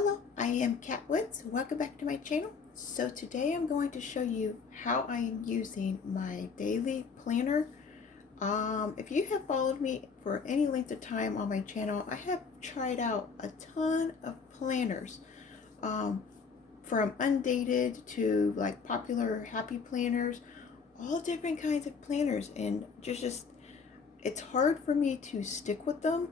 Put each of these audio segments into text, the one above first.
Hello, I am Kat Woods. Welcome back to my channel. So today I'm going to show you how I am using my daily planner. If you have followed me for any length of time on my channel, I have tried out a ton of planners, from undated to like popular happy planners, all different kinds of planners, and just it's hard for me to stick with them.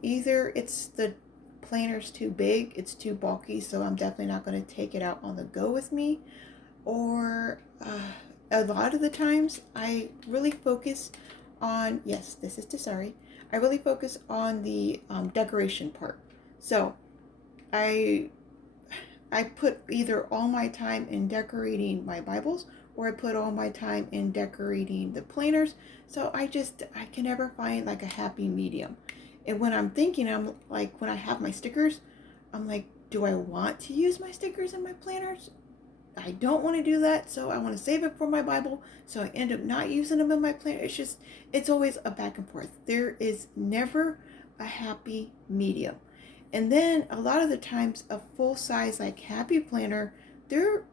Either it's the planner's too big, it's too bulky, so I'm definitely not going to take it out on the go with me, or a lot of the times I really focus on, yes, this is to sorry, I really focus on the decoration part. So I put either all my time in decorating my Bibles, or I put all my time in decorating the planners. So I can never find like a happy medium. And when I'm thinking, I'm like, when I have my stickers, I'm like, do I want to use my stickers in my planners? I don't want to do that, so I want to save it for my Bible, so I end up not using them in my planner. It's always a back and forth. There is never a happy medium. And then a lot of the times a full size like happy planner, they're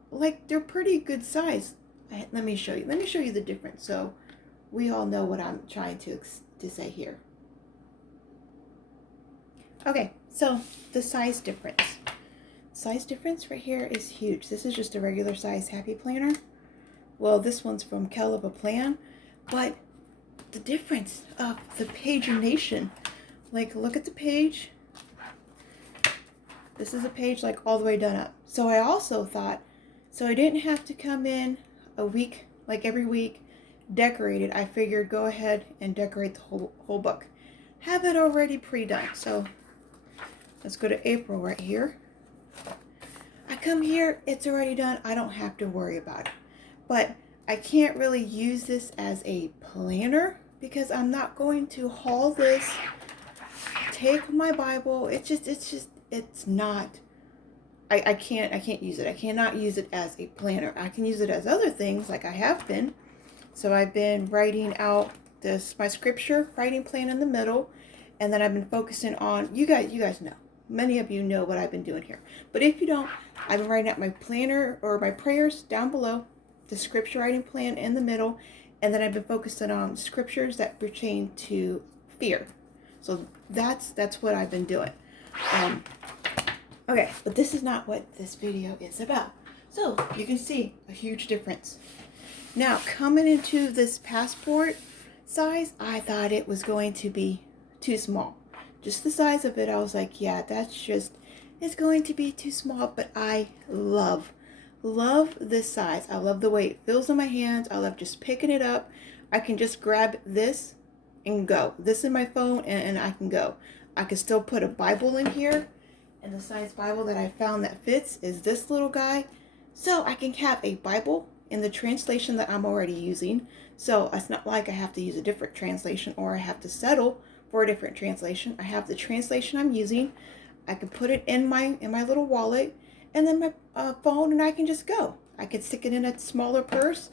pretty good size. Let me show you. Let me show you the difference so we all know what I'm trying to say here. Okay, so the size difference. Size difference right here is huge. This is just a regular size happy planner. Well, this one's from Kell of a Plan, but the difference of the pagination, like look at the page. This is a page like all the way done up. So I also thought, so I didn't have to come in a week, like every week, decorate it. I figured go ahead and decorate the whole book. Have it already pre-done. So let's go to April right here. I come here, it's already done. I don't have to worry about it. But I can't really use this as a planner because I'm not going to haul this, take my Bible. It's not, I can't use it. I cannot use it as a planner. I can use it as other things like I have been. So I've been writing out my scripture writing plan in the middle, and then I've been focusing on, you guys know. Many of you know what I've been doing here. But if you don't, I've been writing out my planner or my prayers down below, the scripture writing plan in the middle, and then I've been focusing on scriptures that pertain to fear. So that's what I've been doing. Okay, but this is not what this video is about. So you can see a huge difference. Now, coming into this passport size, I thought it was going to be too small. Just the size of it, I was like, yeah, it's going to be too small, but I love this size. I love the way it feels in my hands. I love just picking it up. I can just grab this and go. This is my phone, and I can go. I can still put a Bible in here, and the size Bible that I found that fits is this little guy. So I can have a Bible in the translation that I'm already using. So it's not like I have to use a different translation or I have to settle for a different translation. I have the translation I'm using. I can put it in my little wallet, and then my phone, and I can just go. I could stick it in a smaller purse,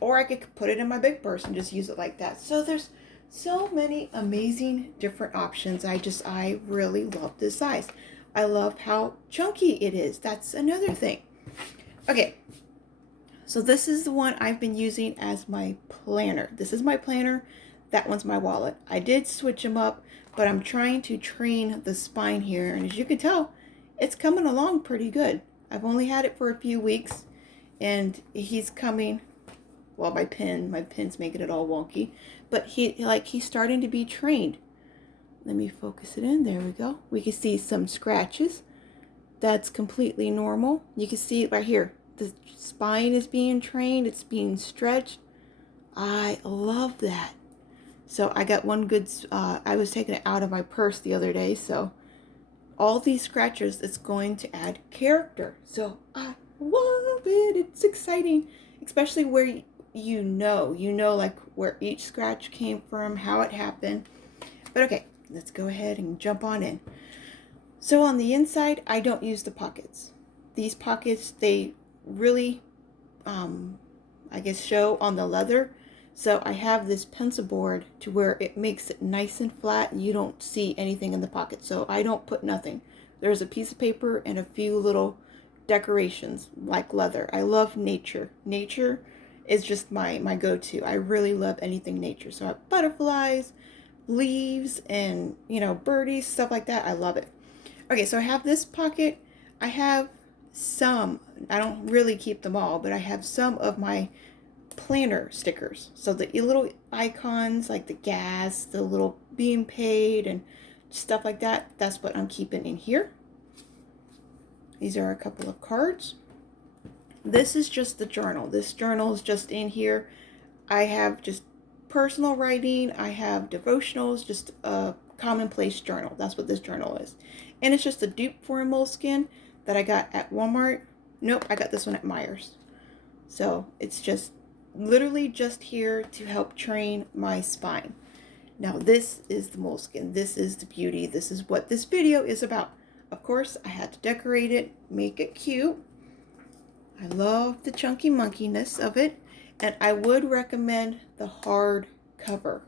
or I could put it in my big purse and just use it like that. So there's so many amazing different options. I really love this size. I love how chunky it is. That's another thing. Okay, so this is the one I've been using as my planner. This is my planner. That one's my wallet. I did switch them up, but I'm trying to train the spine here. And as you can tell, it's coming along pretty good. I've only had it for a few weeks, and he's coming, well, my pen's making it all wonky, but he's starting to be trained. Let me focus it in. There we go. We can see some scratches. That's completely normal. You can see it right here. The spine is being trained. It's being stretched. I love that. So I got one good, I was taking it out of my purse the other day. So all these scratches, it's going to add character. So I love it. It's exciting, especially where you know like where each scratch came from, how it happened. But okay, let's go ahead and jump on in. So on the inside, I don't use the pockets. These pockets, they really, I guess, show on the leather. So I have this pencil board to where it makes it nice and flat and you don't see anything in the pocket. So I don't put nothing. There's a piece of paper and a few little decorations like leather. I love nature. Nature is just my go-to. I really love anything nature. So I have butterflies, leaves, and birdies, stuff like that. I love it. Okay, so I have this pocket. I have some, I don't really keep them all, but I have some of my planner stickers. So the little icons like the gas, the little being paid, and stuff like that, that's what I'm keeping in here. These are a couple of cards. This is just the journal. This journal is just in here. I have just personal writing. I have devotionals, just a Commonplace journal. That's what this journal is. And it's just a dupe for a Moleskine that I got at Walmart. Nope, I got this one at Myers. So it's just literally just here to help train my spine. Now this is the Moleskine. This is the beauty. This is what this video is about. Of course, I had to decorate it, make it cute. I love the chunky monkeyness of it. And I would recommend the hard cover.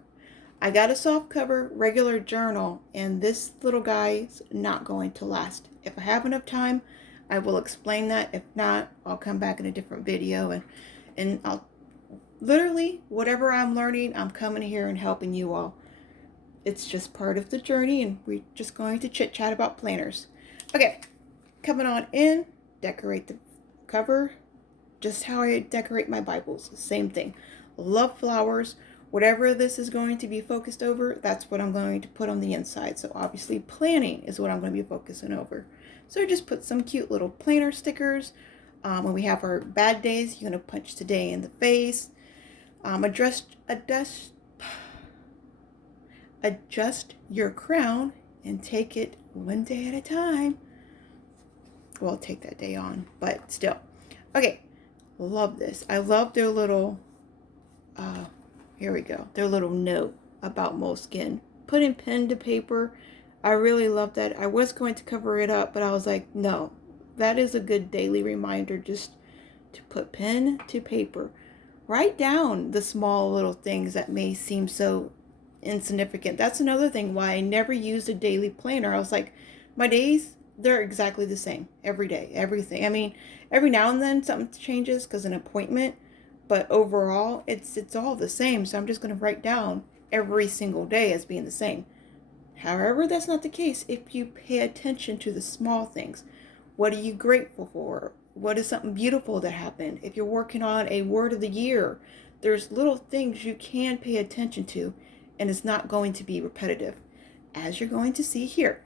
I got a soft cover regular journal, and this little guy is not going to last. If I have enough time, I will explain that. If not, I'll come back in a different video, and I'll literally, whatever I'm learning, I'm coming here and helping you all. It's just part of the journey, and we're just going to chit chat about planners. Okay, coming on in, decorate the cover just how I decorate my Bibles. Same thing. Love flowers. Whatever this is going to be focused over, that's what I'm going to put on the inside. So obviously planning is what I'm going to be focusing over. So just put some cute little planner stickers. When we have our bad days, you're going to punch today in the face. Adjust your crown and take it one day at a time. Well, take that day on, but still. Okay, love this. I love their little, here we go, their little note about Moleskine. Putting pen to paper, I really love that. I was going to cover it up, but I was like, no, that is a good daily reminder just to put pen to paper. Write down the small little things that may seem so insignificant. That's another thing why I never used a daily planner. I was like, my days, they're exactly the same every day, everything. I mean, every now and then something changes because an appointment, but overall it's all the same. So I'm just going to write down every single day as being the same. However, that's not the case if you pay attention to the small things. What are you grateful for? What is something beautiful that happened? If you're working on a word of the year, there's little things you can pay attention to, and it's not going to be repetitive, as you're going to see here.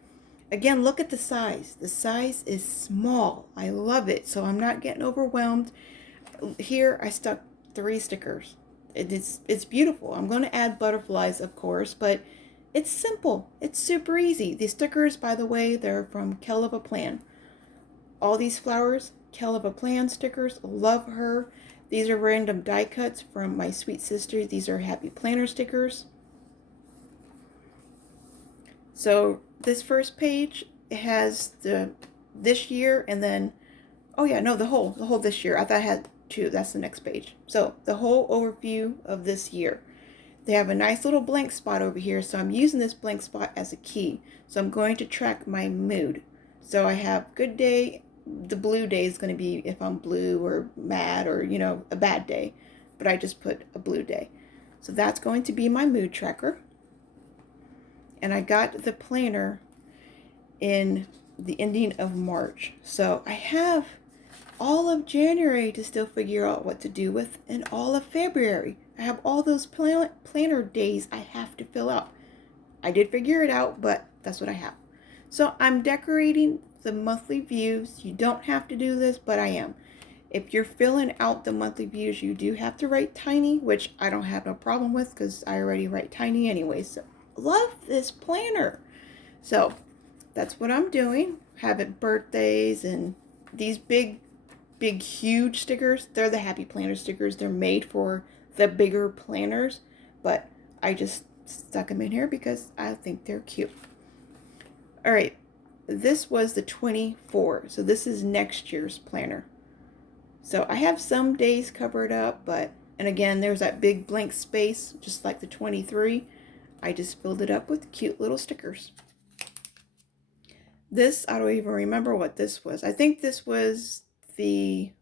Again, look at the size. The size is small. I love it. So I'm not getting overwhelmed. Here I stuck 3 stickers. It's beautiful. I'm going to add butterflies, of course, but it's simple. It's super easy. These stickers, by the way, they're from Kell of a Plan. All these flowers, Kell of a Plan stickers. Love her. These are random die cuts from my sweet sister. These are Happy Planner stickers. So this first page, it has this year, and then, oh yeah, no, the whole this year. I thought I had 2. That's the next page. So the whole overview of this year. They have a nice little blank spot over here, so I'm using this blank spot as a key. So I'm going to track my mood. So I have good day. The blue day is going to be if I'm blue or mad or, a bad day. But I just put a blue day. So that's going to be my mood tracker. And I got the planner in the ending of March. So I have all of January to still figure out what to do with, and all of February. I have all those planner days I have to fill out. I did figure it out, but that's what I have. So I'm decorating the monthly views. You don't have to do this, but I am. If you're filling out the monthly views, you do have to write tiny, which I don't have no problem with because I already write tiny anyway. So love this planner. So that's what I'm doing. Having birthdays and these big, huge stickers. They're the Happy Planner stickers. They're made for the bigger planners, but I just stuck them in here because I think they're cute. All right, this was the 24, so this is next year's planner. So I have some days covered up, and again, there's that big blank space, just like the 23. I just filled it up with cute little stickers. This, I don't even remember what this was. I think this was the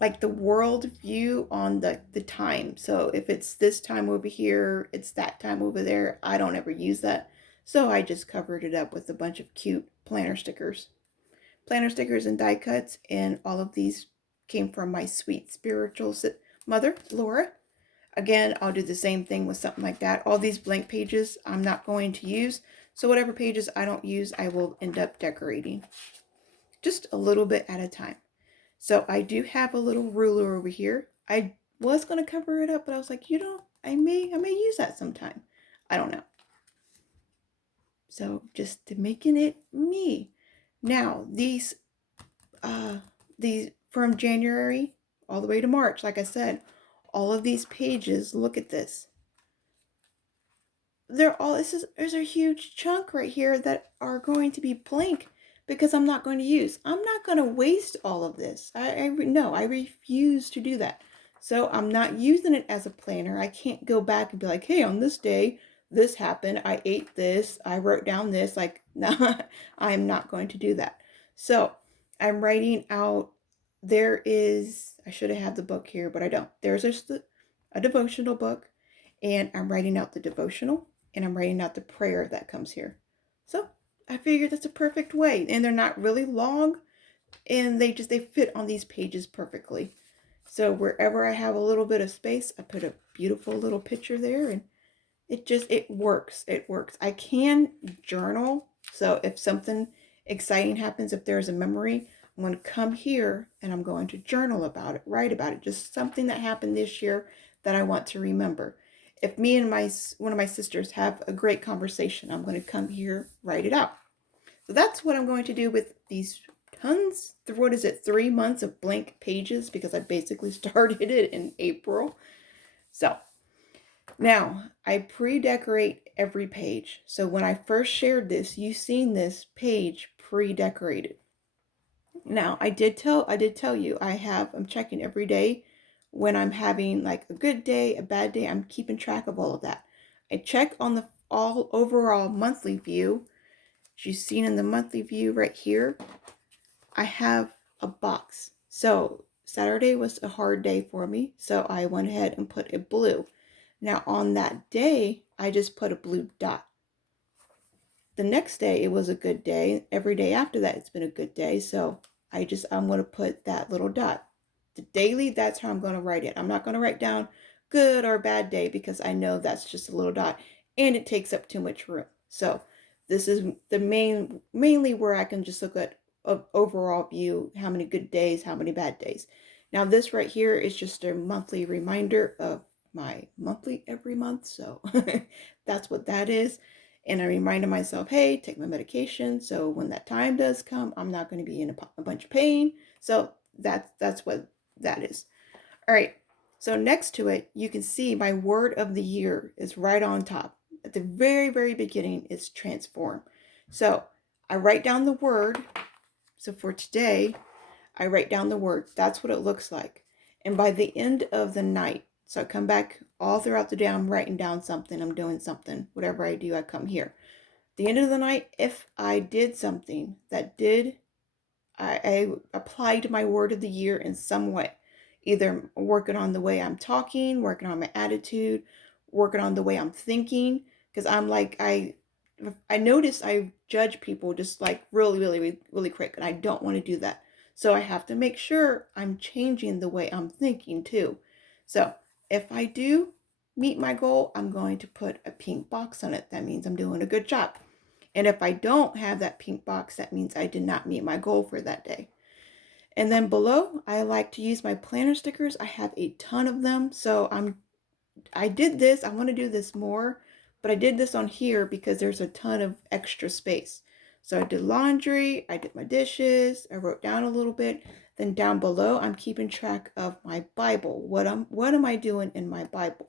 like the world view on the time. So if it's this time over here, it's that time over there. I don't ever use that. So I just covered it up with a bunch of cute planner stickers. Planner stickers and die cuts, and all of these came from my sweet spiritual mother, Laura. Again, I'll do the same thing with something like that. All these blank pages I'm not going to use. So whatever pages I don't use, I will end up decorating. Just a little bit at a time. So I do have a little ruler over here. I was going to cover it up, but I was like, I may use that sometime. I don't know. So just making it me. Now, these from January all the way to March, like I said, all of these pages, look at this. There's a huge chunk right here that are going to be blank because I'm not going to use. I'm not going to waste all of this. No, I refuse to do that. So I'm not using it as a planner. I can't go back and be like, hey, on this day, this happened. I ate this. I wrote down this. Like, no, I'm not going to do that. So I'm writing out, I should have had the book here, but I don't. There's a devotional book, and I'm writing out the devotional, and I'm writing out the prayer that comes here. So I figured that's a perfect way. And they're not really long, and they fit on these pages perfectly. So wherever I have a little bit of space, I put a beautiful little picture there, and it works. It works. I can journal. So if something exciting happens, if there's a memory, I'm going to come here and I'm going to journal about it, write about it. Just something that happened this year that I want to remember. If me and one of my sisters have a great conversation, I'm going to come here, write it out. So that's what I'm going to do with these tons, what is it, 3 months of blank pages, because I basically started it in April. So now, I pre-decorate every page. So when I first shared this, you've seen this page pre-decorated. Now, I did tell you I'm checking every day when I'm having like a good day, a bad day. I'm keeping track of all of that. I check on the all overall monthly view. As you've seen in the monthly view right here, I have a box. So Saturday was a hard day for me, so I went ahead and put a blue. Now on that day, I just put a blue dot. The next day, it was a good day. Every day after that, it's been a good day. So I'm going to put that little dot. The daily, that's how I'm going to write it. I'm not going to write down good or bad day because I know that's just a little dot and it takes up too much room. So this is the mainly where I can just look at an overall view, how many good days, how many bad days. Now this right here is just a monthly reminder of my monthly every month. So that's what that is. And I reminded myself, hey, take my medication. So when that time does come, I'm not going to be in a bunch of pain. So that's what that is. All right. So next to it, you can see my word of the year is right on top. At the very, very beginning, it's transform. So I write down the word. So for today, I write down the word. That's what it looks like. And by the end of the night, so I come back all throughout the day, I'm writing down something, I'm doing something. Whatever I do, I come here. The end of the night, if I did something that I applied my word of the year in some way, either working on the way I'm talking, working on my attitude, working on the way I'm thinking, because I'm like, I notice I judge people just like really, really, really quick, and I don't want to do that. So I have to make sure I'm changing the way I'm thinking too. So if I do meet my goal, I'm going to put a pink box on it. That means I'm doing a good job. And if I don't have that pink box, that means I did not meet my goal for that day. And then below, I like to use my planner stickers. I have a ton of them. So I did this. I want to do this more, but I did this on here because there's a ton of extra space. So I did laundry, I did my dishes, I wrote down a little bit. Then down below, I'm keeping track of my Bible. What am I doing in my Bible?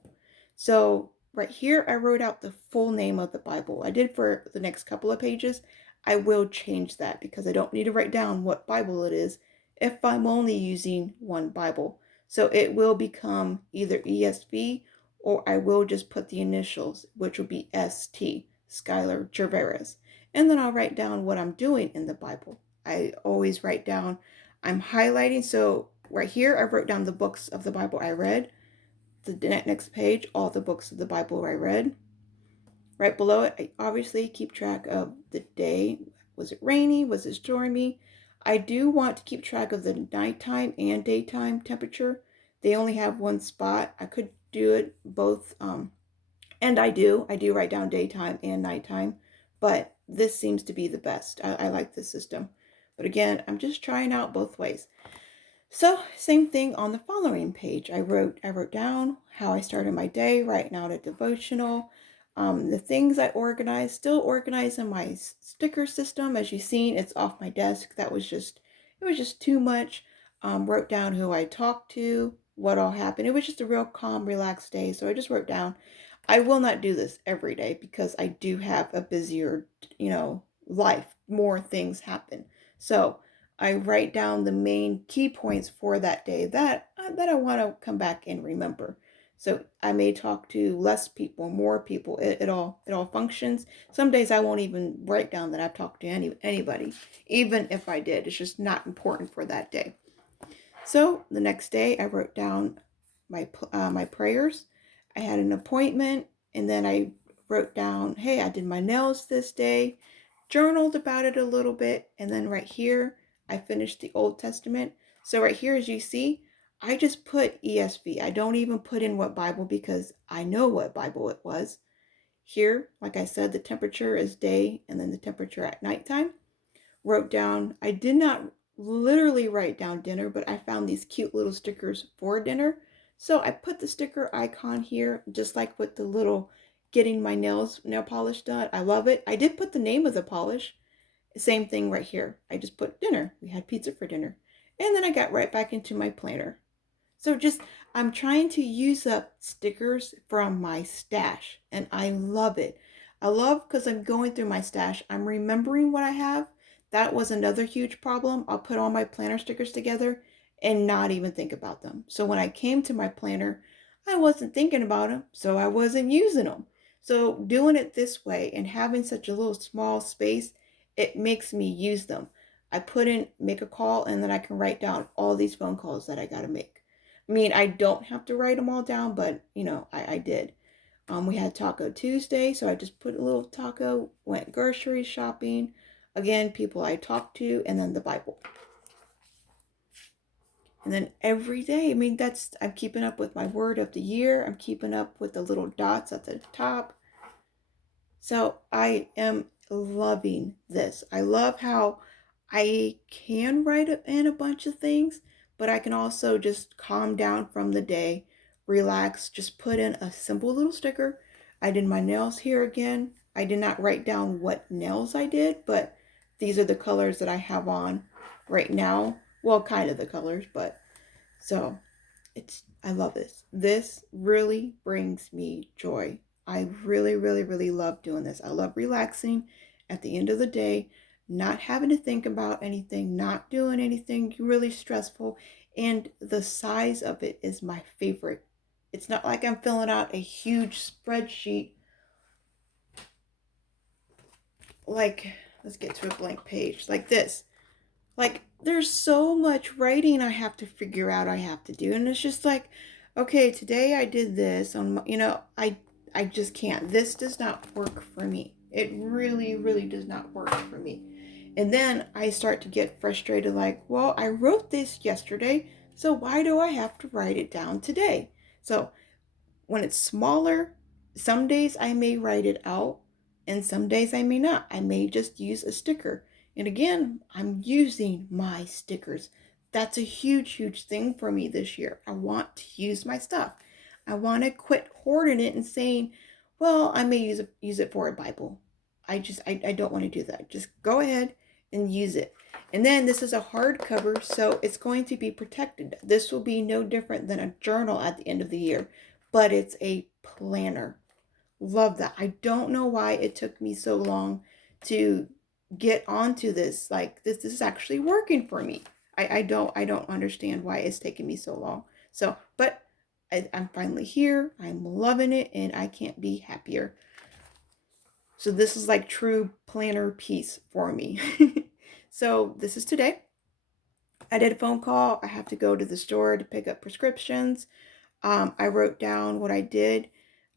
So right here, I wrote out the full name of the Bible. I did for the next couple of pages. I will change that because I don't need to write down what Bible it is if I'm only using one Bible. So it will become either ESV, or I will just put the initials, which will be ST, Skylar Gerveras. And then I'll write down what I'm doing in the Bible. I always write down, I'm highlighting. So right here, I wrote down the books of the Bible I read. The next page, all the books of the Bible I read. Right below it, I obviously keep track of the day. Was it rainy? Was it stormy? I do want to keep track of the nighttime and daytime temperature. They only have one spot. I could do it both, and I do. I do write down daytime and nighttime, but this seems to be the best. I like this system. But again, I'm just trying out both ways. So same thing on the following page. I wrote down how I started my day, writing out a devotional. The things I organized, still organized in my sticker system. As you've seen, it's off my desk. It was just too much. Wrote down who I talked to, what all happened. It was just a real calm, relaxed day. So I just wrote down. I will not do this every day because I do have a busier, life. More things happen. So I write down the main key points for that day that I want to come back and remember. So I may talk to less people, more people. It all functions. Some days I won't even write down that I've talked to anybody, even if I did. It's just not important for that day. So the next day I wrote down my prayers. I had an appointment, and then I wrote down, hey, I did my nails this day, journaled about it a little bit, and then right here I finished the Old Testament. So right here, as you see, I just put ESV. I don't even put in what Bible because I know what Bible it was. Here, like I said, the temperature is day and then the temperature at nighttime. Wrote down, I did not literally write down dinner, but I found these cute little stickers for dinner. So I put the sticker icon here, just like with the little getting my nail polish done. I love it. I did put the name of the polish. Same thing right here. I just put dinner. We had pizza for dinner. And then I got right back into my planner. So I'm trying to use up stickers from my stash, and I love it. I love because I'm going through my stash. I'm remembering what I have. That was another huge problem. I'll put all my planner stickers together and not even think about them. So when I came to my planner, I wasn't thinking about them, so I wasn't using them. So doing it this way and having such a little small space, it makes me use them. I put in make a call, and then I can write down all these phone calls that I got to make. I mean, I don't have to write them all down, but I did. We had Taco Tuesday, so I just put a little taco, went grocery shopping. Again, people I talked to, and then the Bible. And then every day, I mean, I'm keeping up with my word of the year. I'm keeping up with the little dots at the top. So I am loving this. I love how I can write in a bunch of things, but I can also just calm down from the day, relax, just put in a simple little sticker. I did my nails here again. I did not write down what nails I did, but these are the colors that I have on right now. Well, kind of the colors, but so I love this. This really brings me joy. I really, really, really love doing this. I love relaxing at the end of the day, not having to think about anything, not doing anything really stressful. And the size of it is my favorite. It's not like I'm filling out a huge spreadsheet. Like, let's get to a blank page like this. Like, there's so much writing I have to figure out I have to do. And it's just like, okay, today I did this on, I just can't. This does not work for me. It really, really does not work for me. And then I start to get frustrated, like, well, I wrote this yesterday, so why do I have to write it down today? So when it's smaller, some days I may write it out and some days I may not. I may just use a sticker. And again, I'm using my stickers. That's a huge, huge thing for me this year. I want to use my stuff. I want to quit hoarding it and saying, well, I may use it for a Bible. I don't want to do that. Just go ahead and use it. And then this is a hardcover, so it's going to be protected. This will be no different than a journal at the end of the year, but it's a planner. Love that. I don't know why it took me so long to get onto this. Like this is actually working for me. I don't understand why it's taken me so long. So, but I'm finally here. I'm loving it, and I can't be happier. So this is like true planner piece for me. So this is today. I did a phone call. I have to go to the store to pick up prescriptions. I wrote down what I did.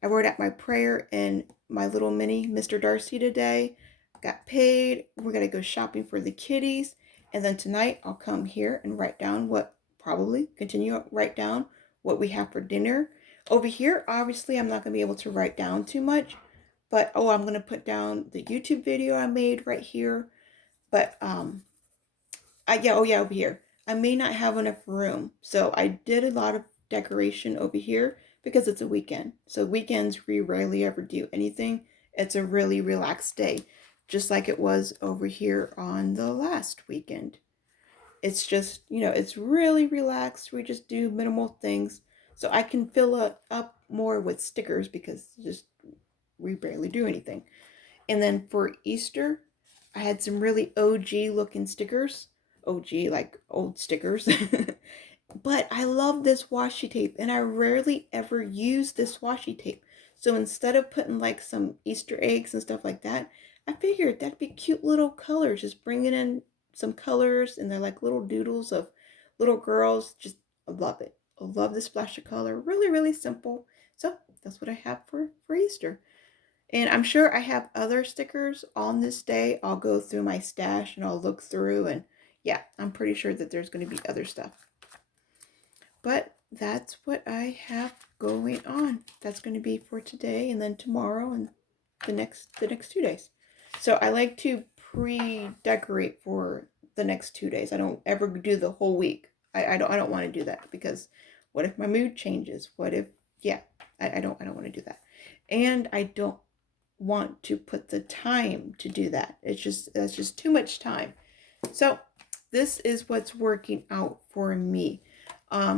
I wrote out my prayer in my little mini Mr. Darcy today. Got paid. We're going to go shopping for the kitties. And then tonight I'll come here and write down continue to write down what we have for dinner. Over here, obviously, I'm not going to be able to write down too much. But, I'm going to put down the YouTube video I made right here. But, over here. I may not have enough room. So I did a lot of decoration over here because it's a weekend. So weekends, we rarely ever do anything. It's a really relaxed day, just like it was over here on the last weekend. It's just, it's really relaxed. We just do minimal things. So I can fill it up more with stickers because we barely do anything. And then for Easter, I had some really OG looking stickers. OG, like old stickers. But I love this washi tape, and I rarely ever use this washi tape. So instead of putting like some Easter eggs and stuff like that, I figured that'd be cute little colors. Just bringing in some colors, and they're like little doodles of little girls. Just I love it. I love the splash of color. Really, really simple. So that's what I have for Easter. And I'm sure I have other stickers on this day. I'll go through my stash and I'll look through, and yeah, I'm pretty sure that there's going to be other stuff. But that's what I have going on. That's going to be for today and then tomorrow and the next 2 days. So I like to pre-decorate for the next 2 days. I don't ever do the whole week. I don't want to do that because what if my mood changes? What if I don't want to do that. And I don't want to put the time to do that. That's just too much time. So this is what's working out for me. I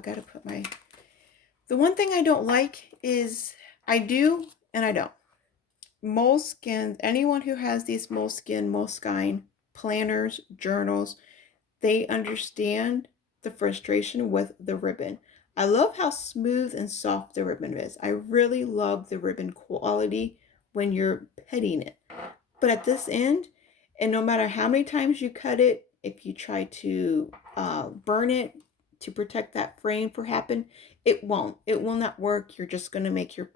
gotta put the one thing I don't like is I do and I don't. Moleskine, anyone who has these Moleskine planners, journals, they understand the frustration with the ribbon. I love how smooth and soft the ribbon is. I really love the ribbon quality when you're petting it. But at this end, and no matter how many times you cut it, if you try to burn it to protect that frame from happen, it won't. It will not work. You're just going to make your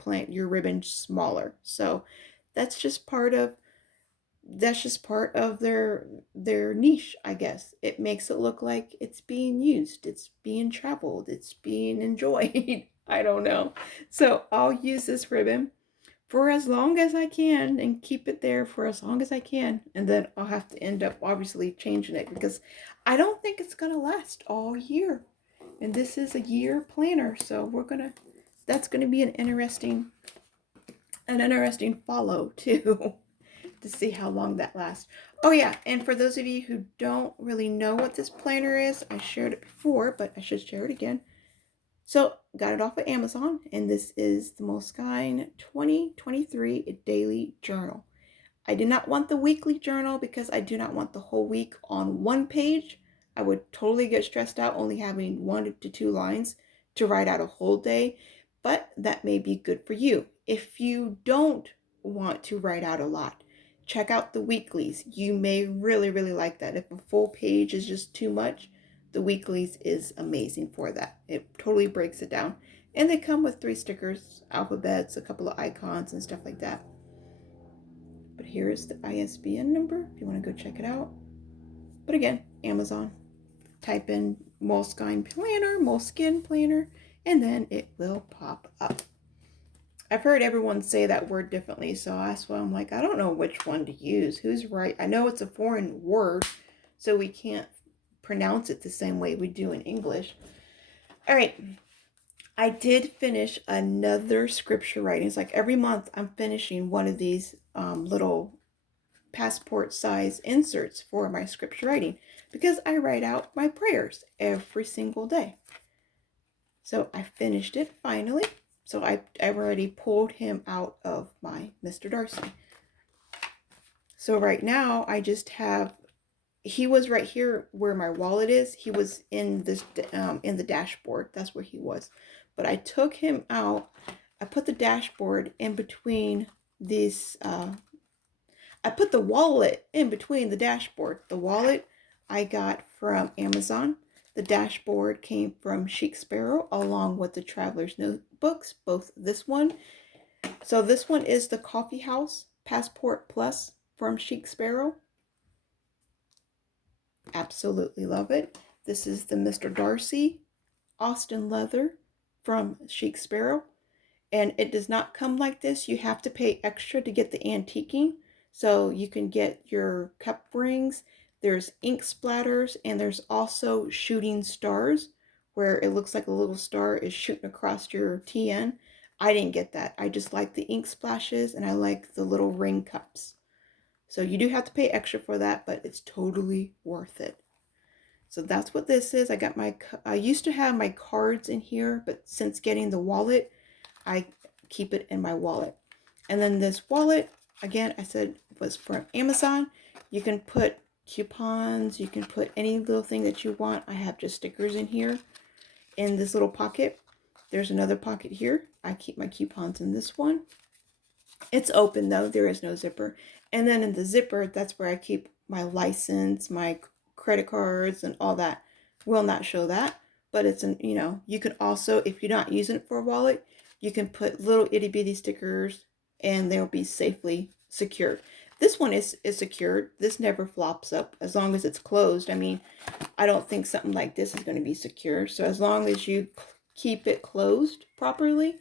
ribbon smaller. So that's just part of their niche, I guess. It makes it look like it's being used, it's being traveled, it's being enjoyed. I don't know. So I'll use this ribbon for as long as I can and keep it there for as long as I can. And then I'll have to end up obviously changing it because I don't think it's going to last all year. And this is a year planner. So that's going to be an interesting follow too to see how long that lasts. Oh yeah, and for those of you who don't really know what this planner is, I shared it before, but I should share it again. So, got it off of Amazon, and this is the Moleskine 2023 Daily Journal. I did not want the weekly journal because I do not want the whole week on one page. I would totally get stressed out only having 1 to 2 lines to write out a whole day, but that may be good for you. If you don't want to write out a lot, check out the weeklies. You may really, really like that. If a full page is just too much, the weeklies is amazing for that. It totally breaks it down. And they come with 3 stickers, alphabets, a couple of icons, and stuff like that. But here is the ISBN number if you want to go check it out. But again, Amazon. Type in Moleskine planner, and then it will pop up. I've heard everyone say that word differently, so that's why I'm like, I don't know which one to use. Who's right? I know it's a foreign word, so we can't pronounce it the same way we do in English. All right. I did finish another scripture writing. It's like every month I'm finishing one of these little passport size inserts for my scripture writing because I write out my prayers every single day. So I finished it finally. So I've already pulled him out of my Mr. Darcy. So right now I just have, he was right here where my wallet is. He was in this in the dashboard. That's where he was. But I took him out. I put the dashboard in between this, I put the wallet in between the dashboard. The wallet I got from Amazon. The dashboard came from Chic Sparrow along with the Traveler's Notebooks, both this one. So this one is the Coffee House Passport Plus from Chic Sparrow. Absolutely love it. This is the Mr. Darcy Austin Leather from Chic Sparrow. And it does not come like this. You have to pay extra to get the antiquing. So you can get your cup rings. There's ink splatters, and there's also shooting stars where it looks like a little star is shooting across your TN. I didn't get that. I just like the ink splashes, and I like the little ring cups. So you do have to pay extra for that, but it's totally worth it. So that's what this is. I used to have my cards in here, but since getting the wallet, I keep it in my wallet. And then this wallet, again, I said was from Amazon. You can put coupons, you can put any little thing that you want. I have just stickers in here in this little pocket. There's another pocket here. I keep my coupons in this one. It's open though, there is no zipper. And then in the zipper, that's where I keep my license, my credit cards, and all that. Will not show that, but it's an, you can also, if you're not using it for a wallet, you can put little itty bitty stickers and they'll be safely secured. This one is secured. This never flops up as long as it's closed. I mean, I don't think something like this is going to be secure. So as long as you keep it closed properly,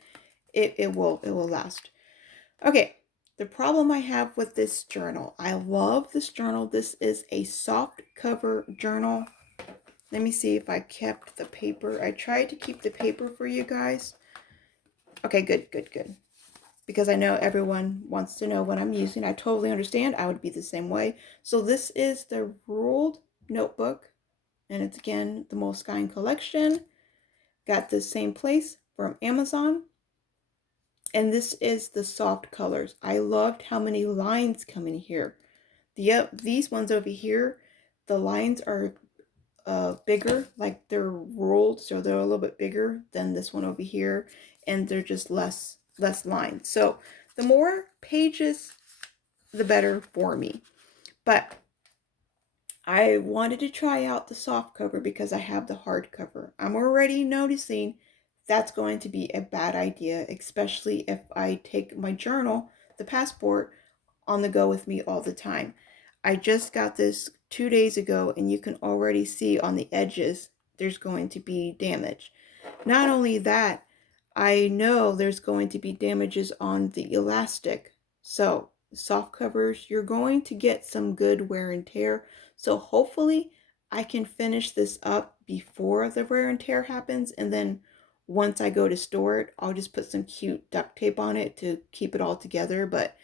it will last. Okay, the problem I have with this journal. I love this journal. This is a soft cover journal. Let me see if I kept the paper. I tried to keep the paper for you guys. Okay, good. Because I know everyone wants to know what I'm using. I totally understand. I would be the same way. So this is the ruled notebook. And it's again the Moleskine collection. Got the same place from Amazon. And this is the soft colors. I loved how many lines come in here. These ones over here, the lines are bigger, like they're ruled, so they're a little bit bigger than this one over here, and they're just less lines. So the more pages, the better for me. But I wanted to try out the soft cover because I have the hard cover. I'm already noticing that's going to be a bad idea, especially if I take my journal, the passport, on the go with me all the time. I just got this 2 days ago, and you can already see on the edges there's going to be damage. Not only that, I know there's going to be damages on the elastic. So soft covers, you're going to get some good wear and tear. So hopefully I can finish this up before the wear and tear happens, and then once I go to store it, I'll just put some cute duct tape on it to keep it all together. But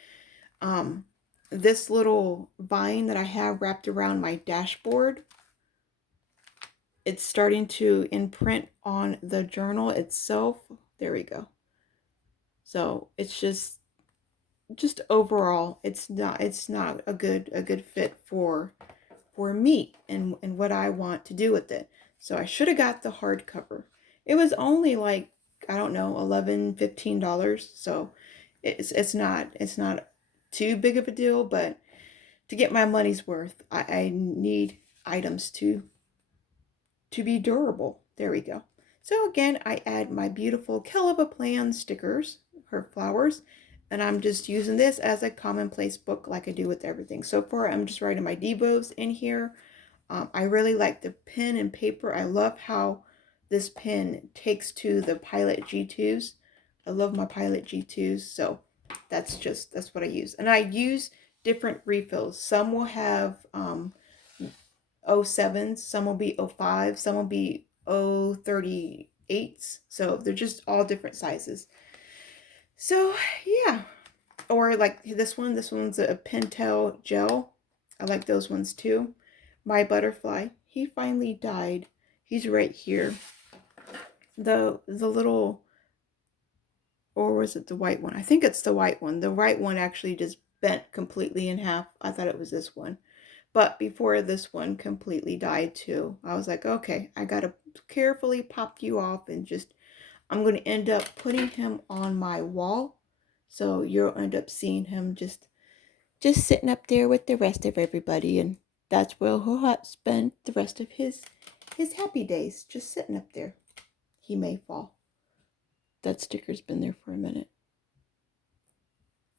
this little vine that I have wrapped around my dashboard, it's starting to imprint on the journal itself. There we go. So it's just overall, it's not a good fit for me and what I want to do with it. So I should have got the hardcover. It was only like, I don't know, $15. So it's not too big of a deal, but to get my money's worth, I need items to be durable. There we go. So again, I add my beautiful Keleva Plan stickers, her flowers, and I'm just using this as a commonplace book like I do with everything. So far, I'm just writing my devos in here. I really like the pen and paper. I love how this pen takes to the Pilot G2s. I love my Pilot G2s, so that's what I use. And I use different refills. Some will have 07s, some will be 05s, some will be 038s. So they're just all different sizes. So yeah. Or like this one's a Pentel gel. I like those ones too. My butterfly, he finally died. He's right here. The little, or was it the white one? I think it's the white one. The white one actually just bent completely in half. I thought it was this one. But before this one completely died too, I was like, okay, I gotta carefully pop you off and just, I'm going to end up putting him on my wall So you'll end up seeing him just sitting up there with the rest of everybody, and that's where he'll spend the rest of his happy days, just sitting up there. He may fall. That sticker's been there for a minute.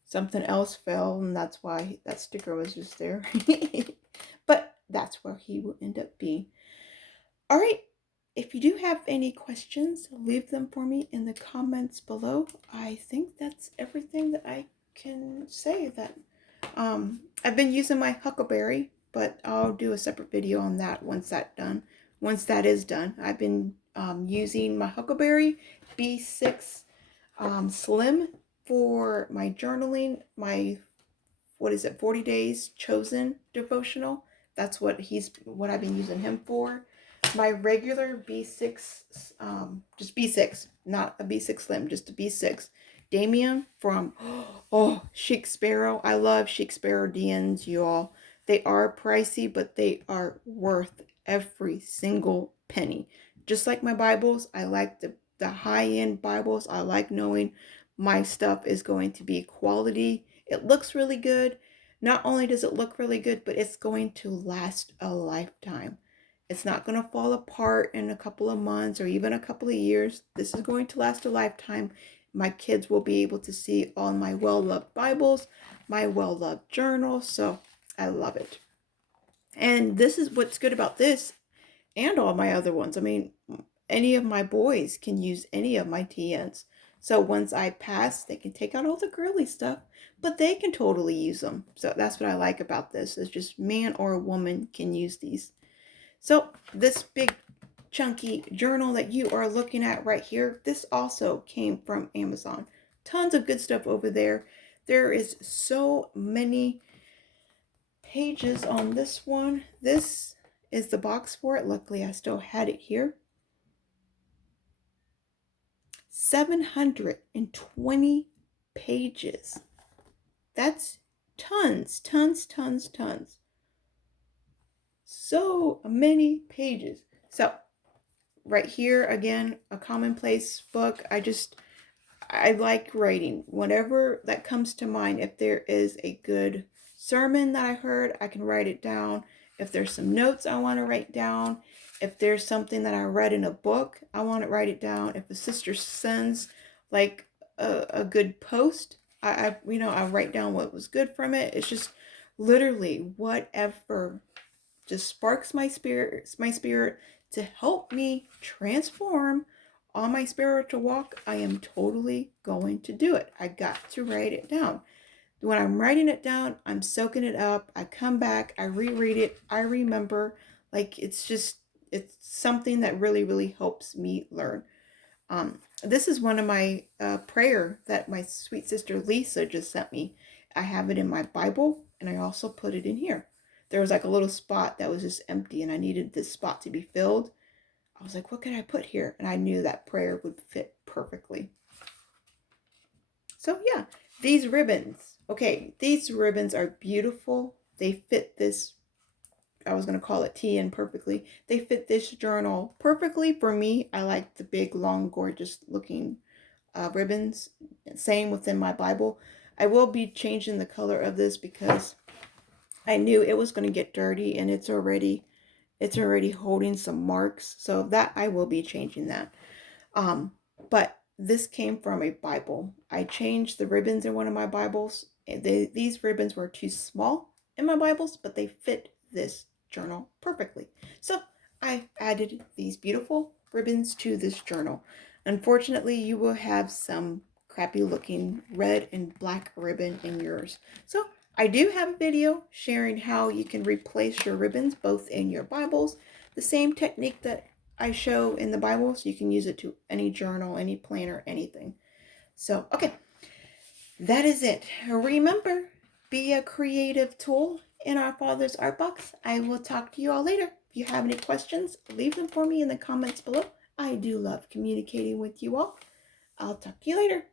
Something else fell, and that's why that sticker was just there. But that's where he will end up being. All right. If you do have any questions, leave them for me in the comments below. I think that's everything that I can say. That I've been using my Huckleberry, but I'll do a separate video on that once that's done. Once that is done, I've been using my Huckleberry B6 Slim for my journaling, my 40 days chosen devotional. That's what I've been using him for. My regular B6, just B6, not a B6 Slim, just a B6. Damien from, Chic Sparrow. I love Chic Sparrow DNs, you all. They are pricey, but they are worth every single penny. Just like my Bibles, I like the high-end Bibles. I like knowing my stuff is going to be quality. It looks really good. Not only does it look really good, but it's going to last a lifetime. It's not going to fall apart in a couple of months or even a couple of years. This is going to last a lifetime. My kids will be able to see all my well-loved Bibles, my well-loved journals. So I love it. And this is what's good about this and all my other ones. I mean, any of my boys can use any of my TNs. So once I pass, they can take out all the girly stuff, but they can totally use them. So that's what I like about this. It's just man or a woman can use these. So this big chunky journal that you are looking at right here, this also came from Amazon. Tons of good stuff over there. There is so many pages on this one. This is the box for it. Luckily, I still had it here. 720 pages. That's tons. So many pages. So right here, again, a Commonplace book. I like writing. Whenever that comes to mind, if there is a good sermon that I heard, I can write it down. If there's some notes I want to write down, if there's something that I read in a book, I want to write it down. If a sister sends like a good post, I write down what was good from it. It's just literally whatever just sparks my spirit to help me transform on my spiritual walk. I am totally going to do it. I got to write it down. When I'm writing it down, I'm soaking it up. I come back, I reread it, I remember. Like it's something that really, really helps me learn. This is one of my prayer that my sweet sister Lisa just sent me. I have it in my Bible, and I also put it in here. There was like a little spot that was just empty, and I needed this spot to be filled. I was like, what can I put here? And I knew that prayer would fit perfectly. So yeah, these ribbons. Okay, these ribbons are beautiful. They fit this, I was going to call it TN perfectly. They fit this journal perfectly. For me, I like the big, long, gorgeous looking ribbons. Same within my Bible. I will be changing the color of this because I knew it was going to get dirty, and it's already holding some marks. So that I will be changing that. But this came from a Bible. I changed the ribbons in one of my Bibles. These ribbons were too small in my Bibles, but they fit this journal perfectly. So I added these beautiful ribbons to this journal. Unfortunately, you will have some crappy looking red and black ribbon in yours. So I do have a video sharing how you can replace your ribbons both in your Bibles. The same technique that I show in the Bible, so you can use it to any journal, any planner, anything. So, okay, that is it. Remember, be a creative tool in our Father's Art Box. I will talk to you all later. If you have any questions, leave them for me in the comments below. I do love communicating with you all. I'll talk to you later.